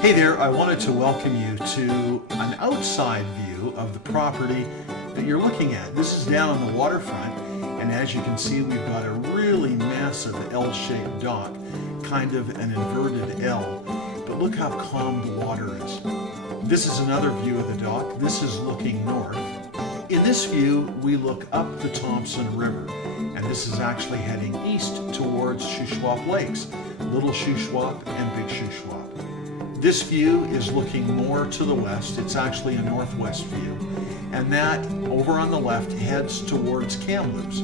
Hey there, I wanted to welcome you to an outside view of the property that you're looking at. This is down on the waterfront, and as you can see, we've got a really massive L-shaped dock, kind of an inverted L, but look how calm the water is. This is another view of the dock. This is looking north. In this view, we look up the Thompson River, and this is actually heading east towards Shuswap Lakes, Little Shuswap and Big Shuswap. This view is looking more to the west. It's actually a northwest view. And that, over on the left, heads towards Kamloops,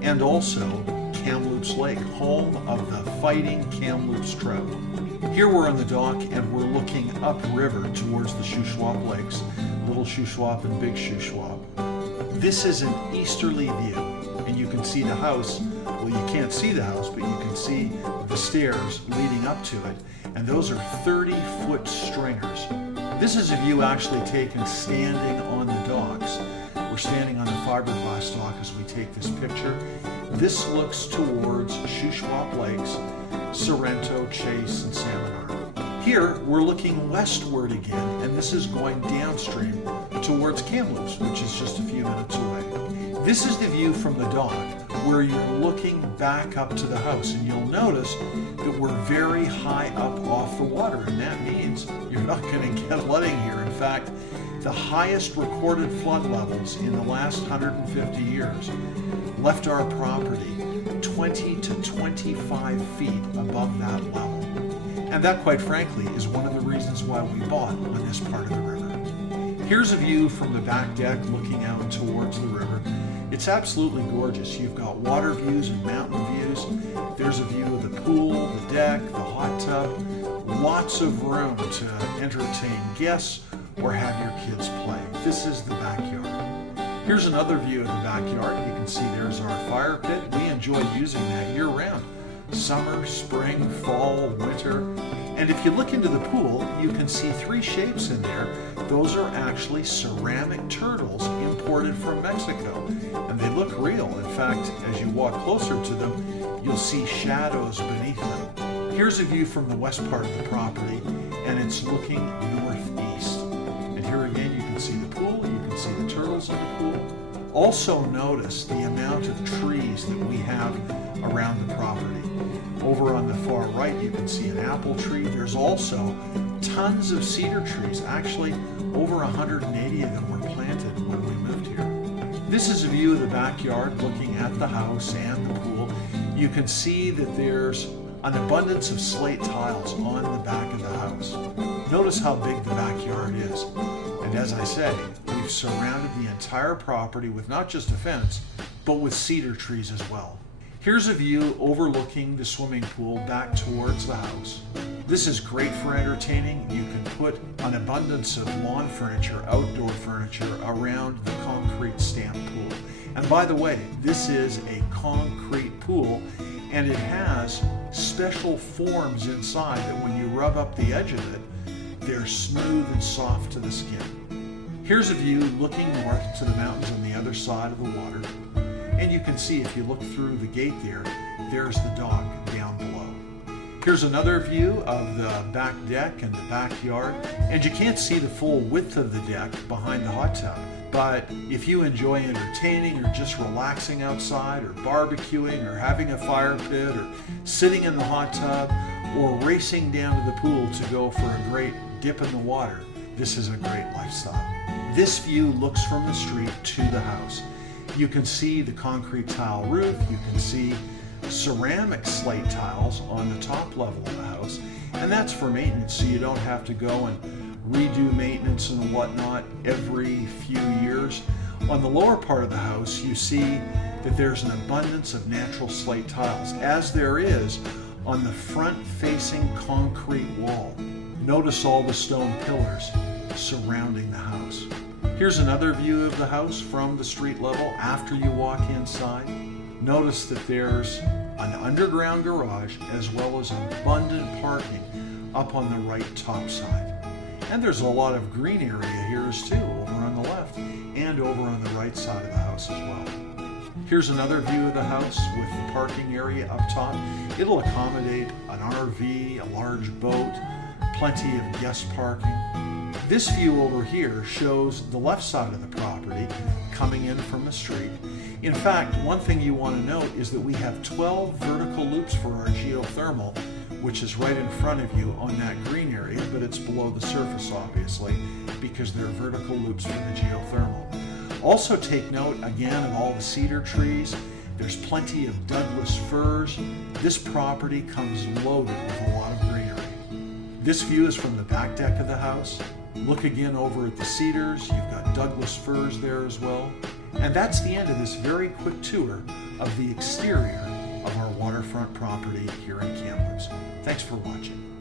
and also Kamloops Lake, home of the fighting Kamloops trout. Here we're on the dock and we're looking upriver towards the Shuswap Lakes, Little Shuswap and Big Shuswap. This is an easterly view, and you can see the house. Well, you can't see the house, but you can see the stairs leading up to it, and those are 30-foot stringers. This is a view actually taken standing on the docks. We're standing on the fiberglass dock as we take this picture. This looks towards Shuswap Lakes, Sorrento, Chase, and Salmon Arm. Here, we're looking westward again, and this is going downstream towards Kamloops, which is just a few minutes away. This is the view from the dock, where you're looking back up to the house, and you'll notice that we're very high up off the water, and that means you're not going to get flooding here. In fact, the highest recorded flood levels in the last 150 years left our property 20 to 25 feet above that level. And that, quite frankly, is one of the reasons why we bought on this part of the river. Here's a view from the back deck looking out towards the river. It's absolutely gorgeous. You've got water views and mountain views. There's a view of the pool, the deck, the hot tub. Lots of room to entertain guests or have your kids play. This is the backyard. Here's another view of the backyard. You can see there's our fire pit. We enjoy using that year-round. Summer, spring, fall, winter. And if you look into the pool, you can see three shapes in there. Those are actually ceramic turtles imported from Mexico, and they look real. In fact, as you walk closer to them, you'll see shadows beneath them. Here's a view from the west part of the property, and it's looking northeast. And here again, you can see the pool, you can see the turtles in the pool. Also notice the amount of trees that we have around the property. Over on the far right, you can see an apple tree. There's also tons of cedar trees. Actually, over 180 of them were planted when we moved here. This is a view of the backyard looking at the house and the pool. You can see that there's an abundance of slate tiles on the back of the house. Notice how big the backyard is. And as I say, we've surrounded the entire property with not just a fence, but with cedar trees as well. Here's a view overlooking the swimming pool back towards the house. This is great for entertaining. You can put an abundance of lawn furniture, outdoor furniture around the concrete stamped pool. And by the way, this is a concrete pool, and it has special forms inside that when you rub up the edge of it, they're smooth and soft to the skin. Here's a view looking north to the mountains on the other side of the water. And you can see if you look through the gate there, there's the dock down below. Here's another view of the back deck and the backyard. And you can't see the full width of the deck behind the hot tub. But if you enjoy entertaining or just relaxing outside or barbecuing or having a fire pit or sitting in the hot tub or racing down to the pool to go for a great dip in the water, this is a great lifestyle. This view looks from the street to the house. You can see the concrete tile roof, you can see ceramic slate tiles on the top level of the house, and that's for maintenance, so you don't have to go and redo maintenance and whatnot every few years. On the lower part of the house, you see that there's an abundance of natural slate tiles, as there is on the front-facing concrete wall. Notice all the stone pillars surrounding the house. Here's another view of the house from the street level after you walk inside. Notice that there's an underground garage as well as abundant parking up on the right top side. And there's a lot of green area here too, over on the left and over on the right side of the house as well. Here's another view of the house with the parking area up top. It'll accommodate an RV, a large boat, plenty of guest parking. This view over here shows the left side of the property coming in from the street. In fact, one thing you want to note is that we have 12 vertical loops for our geothermal, which is right in front of you on that green area, but it's below the surface obviously because they're vertical loops for the geothermal. Also take note again of all the cedar trees. There's plenty of Douglas firs. This property comes loaded with a lot of greenery. This view is from the back deck of the house. Look again over at the cedars. You've got Douglas firs there as well. And that's the end of this very quick tour of the exterior of our waterfront property here in Kamloops. Thanks for watching.